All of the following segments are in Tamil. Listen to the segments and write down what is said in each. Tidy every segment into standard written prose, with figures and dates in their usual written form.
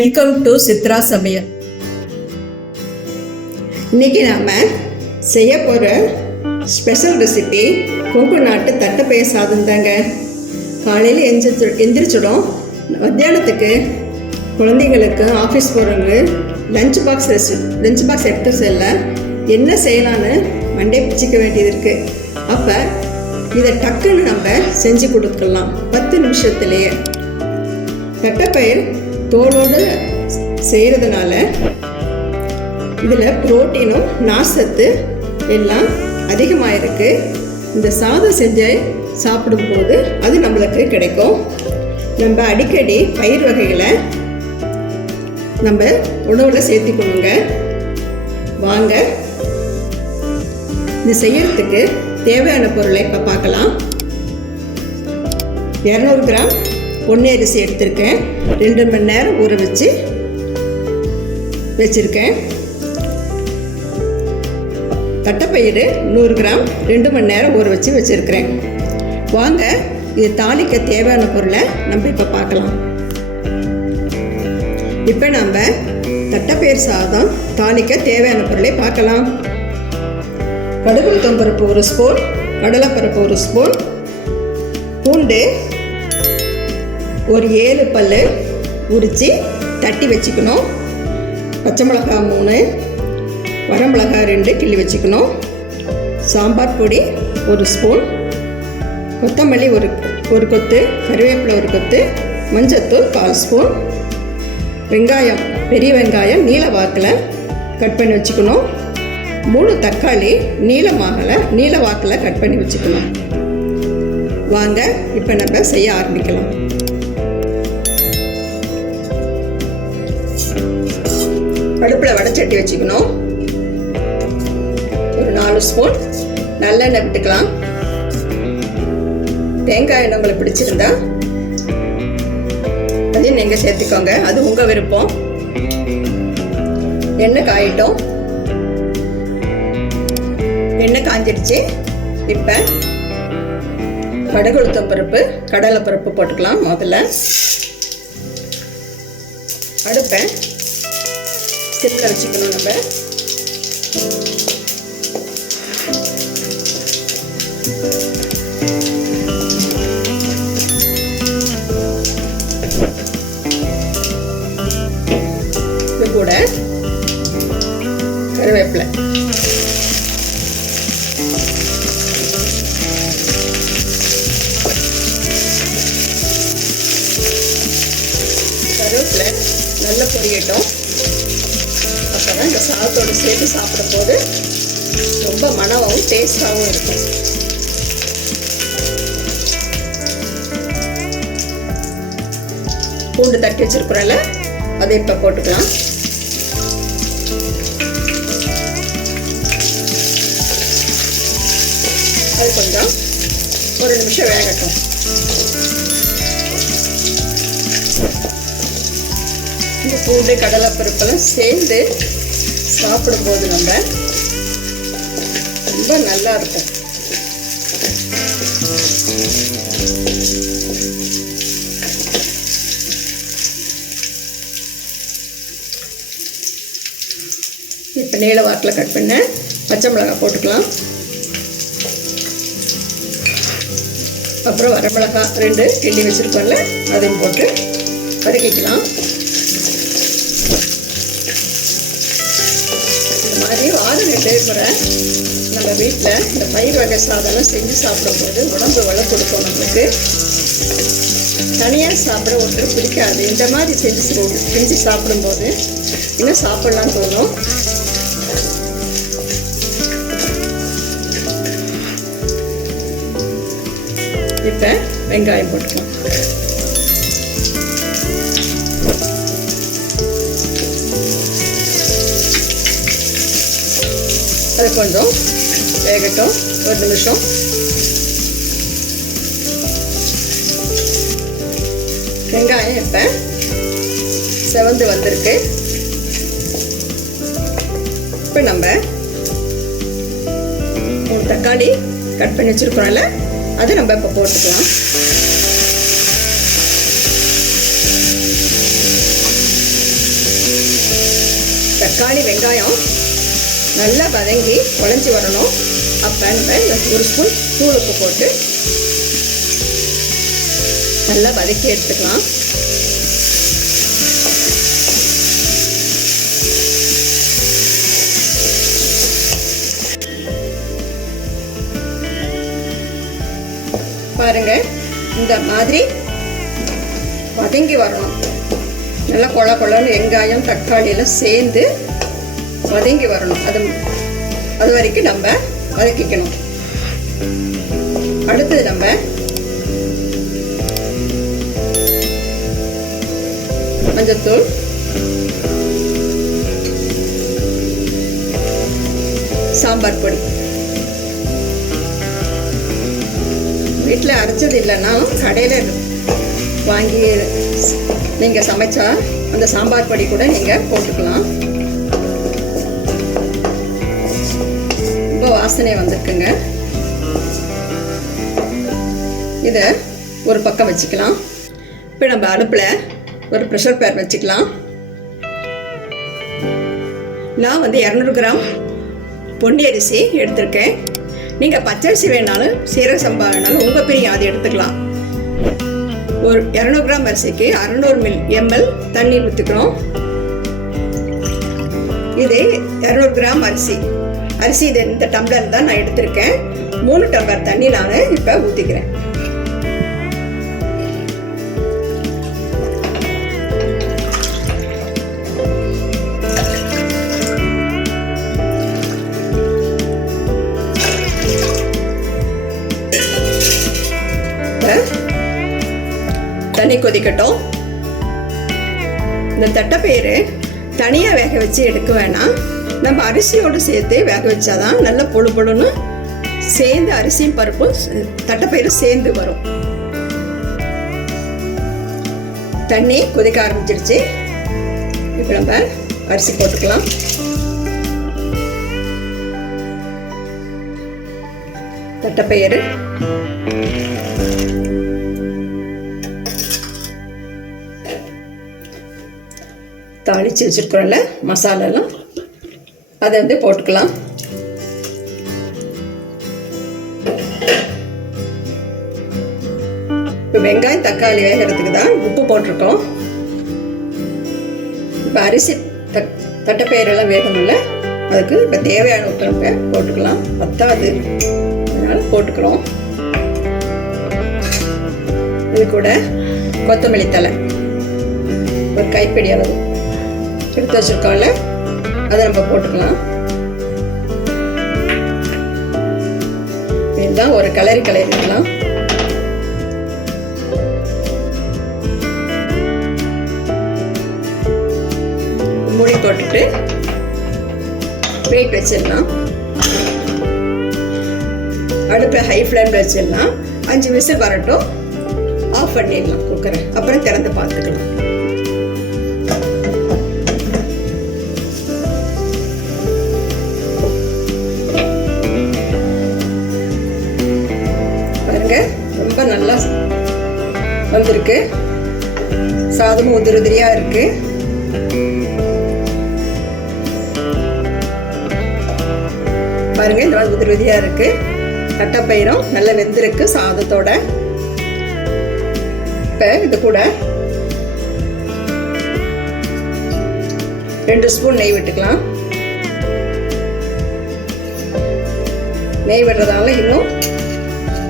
வெல்கம் டு சித்ரா சமையல். இன்றைக்கி நாம் செய்ய போகிற ஸ்பெஷல் ரெசிபி கொங்கு நாட்டு தட்டைப்பயிறு சாதம் தாங்க. காலையில் எந்திரிச்சிடும், மத்தியானத்துக்கு குழந்தைங்களுக்கு ஆஃபீஸ் போகிறவங்க லஞ்ச் பாக்ஸ் எடுத்து செல்ல என்ன செய்யலான்னு மண்டே பிச்சுக்க வேண்டியது இருக்குது. அப்போ இதை டக்குன்னு நம்ம செஞ்சு கொடுக்கலாம் 10 நிமிஷத்துலேயே. தட்டைப்பயிறு தோலோடு செய்கிறதுனால இதில் புரோட்டீனும் நார்சத்து எல்லாம் அதிகமாக இருக்குது. இந்த சாதம் செஞ்சு சாப்பிடும்போது அது நம்மளுக்கு கிடைக்கும். நம்ம அடிக்கடி பயிர் வகைகளை நம்ம உணவில் சேர்த்திக்கணுங்க. வாங்க இது செய்யறதுக்கு தேவையான பொருளை இப்போ பார்க்கலாம். 200 கிராம் பொன்னி அரிசி எடுத்திருக்கேன், 2 மணி நேரம் ஊற வச்சுருக்கேன். தட்டைப்பயிறு 100 கிராம் 2 மணி நேரம் ஊற வச்சுருக்கிறேன். வாங்க இது தாளிக்க தேவையான பொருளை நம்ம இப்போ பார்க்கலாம். இப்போ நம்ம தட்டைப்பயிறு சாதம் தாளிக்க தேவையான பொருளை பார்க்கலாம். கடுகு உளுத்தம்பருப்பு 1 ஸ்பூன், கடலைப்பருப்பு 1 ஸ்பூன், பூண்டு ஒரு 7 பல் உரித்து தட்டி வச்சுக்கணும், பச்சை மிளகாய் 3, வரமிளகாய் 2 கிள்ளி வச்சுக்கணும், சாம்பார் பொடி 1 ஸ்பூன், கொத்தமல்லி ஒரு கொத்து, கருவேப்பிலை 1 கொத்து, மஞ்சத்தூள் 1/4 ஸ்பூன், வெங்காயம் பெரிய வெங்காயம் நீல வாக்கில் கட் பண்ணி வச்சுக்கணும், 3 தக்காளி நீல வாக்கில் கட் பண்ணி வச்சுக்கணும். வாங்க இப்போ நம்ம செய்ய ஆரம்பிக்கலாம். அடுப்பில் வடைச்சட்டி வச்சுக்கணும், ஒரு 4 ஸ்பூன் நல்லெண்ணெய் விட்டுக்கலாம். தேங்காய் எண்ணெய் உங்களுக்கு பிடிச்சிருந்தா அதையும் நீங்கள் சேர்த்துக்கோங்க, அது உங்கள் விருப்பம். எண்ணெய் காயிட்டோம், எண்ணெய் காஞ்சிடுச்சு. இப்போ கடுகு உளுத்தம்பருப்பு கடலைப்பருப்பு போட்டுக்கலாம். முதல்ல அடுப்பை சிம்மில் வச்சுக்கணும். நம்ம இது கூட கருவேப்பிலை, கருவேப்பிலை நல்லா பொரியட்டும். அப்போதான் இந்த சாதத்தோடு சேர்த்து சாப்பிடும்போது ரொம்ப மணமாகவும் டேஸ்டாகவும் இருக்கும். பூண்டு தட்டி வச்சிருக்கிறோம்ல, அதை இப்போ போட்டுக்கலாம். அது கொஞ்சம் 1 நிமிஷம் வேகட்டும். இந்த பூண்டு கடலைப்பருப்பெல்லாம் சேர்ந்து சாப்பிடும்போது நம்ம ரொம்ப நல்லா இருக்கும். இப்போ நீல வாக்கில் கட் பண்ண பச்சை மிளகாய் போட்டுக்கலாம். அப்புறம் வரமிளகாய் 2 கிள்ளி வச்சுருக்கோம்ல, அதையும் போட்டு வதக்கிக்கலாம். இந்த மாதிரி 6-7 முறை நம்ம வீட்டில் இந்த பயிர் வகை சாதம்லாம் செஞ்சு சாப்பிடும்போது உடம்பு வள கொடுக்கும். நம்மளுக்கு தனியாக சாப்பிட ஒருத்தர் பிடிக்காது. இந்த மாதிரி செஞ்சு சாப்பிடும்போது இன்னும் சாப்பிட்லாம் தோணும். இப்போ வெங்காயம் போட்டுக்கலாம். அது கொஞ்சம் வேகட்டும், 1 நிமிஷம். வெங்காயம் இப்போ செவந்து வந்திருக்கு. இப்போ நம்ம 3 தக்காளி கட் பண்ணி வச்சுருக்கிறோம்ல, அதை நம்ம இப்போ போட்டுக்கலாம். தக்காளி வெங்காயம் நல்லா வதங்கி குழஞ்சி வரணும். அப்போ நம்ம இந்த 1 ஸ்பூன் தூள் உப்பு போட்டு நல்லா வதக்கி எடுத்துக்கலாம். பாருங்க, இந்த மாதிரி வதங்கி வரணும். நல்லா கொல கொலன்னு வெங்காயம் தக்காளி எல்லாம் சேர்ந்து வதங்கி வரணும். அது வரைக்கும் நம்ம வதக்கிக்கணும். அடுத்தது நம்ம மஞ்சத்தூள், சாம்பார் பொடி. வீட்டில் அரைச்சது இல்லைன்னா கடையில் வாங்கி நீங்கள் சமைச்சா அந்த சாம்பார் பொடி கூட நீங்கள் போட்டுக்கலாம். ரொம்ப வாசனை வந்திருக்குங்க. இதை ஒரு பக்கம் வச்சுக்கலாம். இப்போ நம்ம அடுப்பில் ஒரு ப்ரெஷர் குக்கர் வச்சுக்கலாம். நான் 200 கிராம் பொன்னி அரிசி எடுத்திருக்கேன். நீங்கள் பச்சரிசி வேணாலும் சீரக சம்பா வேணாலும் உங்கள் பெரிய அது எடுத்துக்கலாம். ஒரு 200 கிராம் அரிசிக்கு 600 ml தண்ணி ஊற்றிக்கிறோம். இது 200 கிராம் அரிசி இது இந்த டம்ளர் தான் நான் எடுத்திருக்கேன். 3 டம்ளர் தண்ணி நான் இப்போ ஊற்றிக்கிறேன். தண்ணி கொதிக்கட்டும். இந்த தட்டைப்பயிறு தனியாக வேக வச்சு எடுக்க வேணாம். நம்ம அரிசியோடு சேர்த்து வேக வச்சாதான் நல்ல பொழு பொழுன்னு சேர்ந்து அரிசியும் பருப்பும் தட்டைப்பயிறு சேர்ந்து வரும். தண்ணி கொதிக்க ஆரம்பிச்சிருச்சு. இப்போ நம்ம அரிசி போட்டுக்கலாம். தட்டைப்பயிறு, தாளித்து வச்சுருக்கிறோம்ல மசாலாலாம் அதை போட்டுக்கலாம். இப்போ வெங்காயம் தக்காளி வேகிறதுக்கு தான் உப்பு போட்டிருக்கோம். இப்போ அரிசி தட்டைப்பயிரெல்லாம் வேகணும்ல, அதுக்கு இப்போ தேவையான உப்பு நம்ம போட்டுக்கலாம். பத்தாது, அதனால் போட்டுக்கிறோம். இது கூட கொத்தமல்லி தழை ஒரு கைப்பிடி அளவு எடுத்து வச்சுருக்கோம்ல, அதை நம்ம போட்டுக்கலாம். இதுதான் ஒரு கிளறிக்கலாம். மூடி போட்டுட்டு வெயிட் வச்சிடலாம். அடுப்பை ஹை ஃப்ளேமில் வச்சிடலாம். 5 விசில் வரட்டும். ஆஃப் பண்ணிடலாம் குக்கரை. அப்புறம் திறந்து பார்த்துக்கலாம். பாருங்க, ரொம்ப நல்லா வந்திருக்கு. சாதமும் உதிரியா இருக்கு. பாருங்க, இந்த மாதிரி உதிரியா இருக்கு. தட்டைப்பயிரும் நல்லா வெந்திருக்கு சாதத்தோட. இப்போ இது கூட 2 ஸ்பூன் நெய் விட்டுக்கலாம். நெய் விடுறதால இன்னும்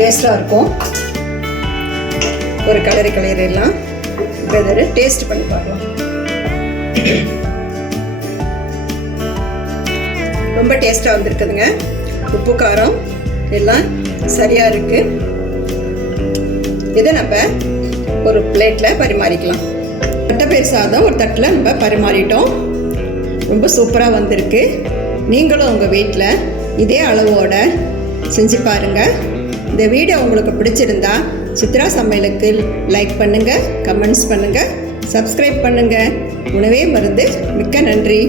டேஸ்டாக இருக்கும். ஒரு கலரிடலாம். இப்போ இதை டேஸ்ட் பண்ணி பார்க்கலாம். ரொம்ப டேஸ்ட்டாக வந்திருக்குதுங்க. உப்பு காரம் எல்லாம் சரியாக இருக்குது. இதை நம்ம ஒரு பிளேட்டில் பரிமாறிக்கலாம். தட்டைப்பயிறு சாதம் ஒரு தட்டில் நம்ம பரிமாறிட்டோம். ரொம்ப சூப்பராக வந்திருக்கு. நீங்களும் உங்கள் வீட்டில் இதே அளவோட செஞ்சு பாருங்கள். இந்த வீடியோ உங்களுக்கு பிடிச்சிருந்தா சித்ரா சமையலுக்கு லைக் பண்ணுங்கள், கமெண்ட்ஸ் பண்ணுங்கள், சப்ஸ்கிரைப் பண்ணுங்கள். உணவே மருந்து. மிக்க நன்றி.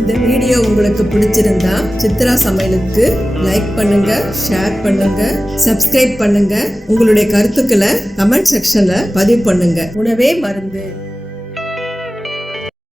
இந்த வீடியோ உங்களுக்கு பிடிச்சிருந்தா சித்ரா சமையலுக்கு லைக் பண்ணுங்க, ஷேர் பண்ணுங்க, சப்ஸ்கிரைப் பண்ணுங்க. உங்களுடைய கருத்துக்களை கமெண்ட் செக்ஷன்ல பதிவு பண்ணுங்க. உணவே மருந்து.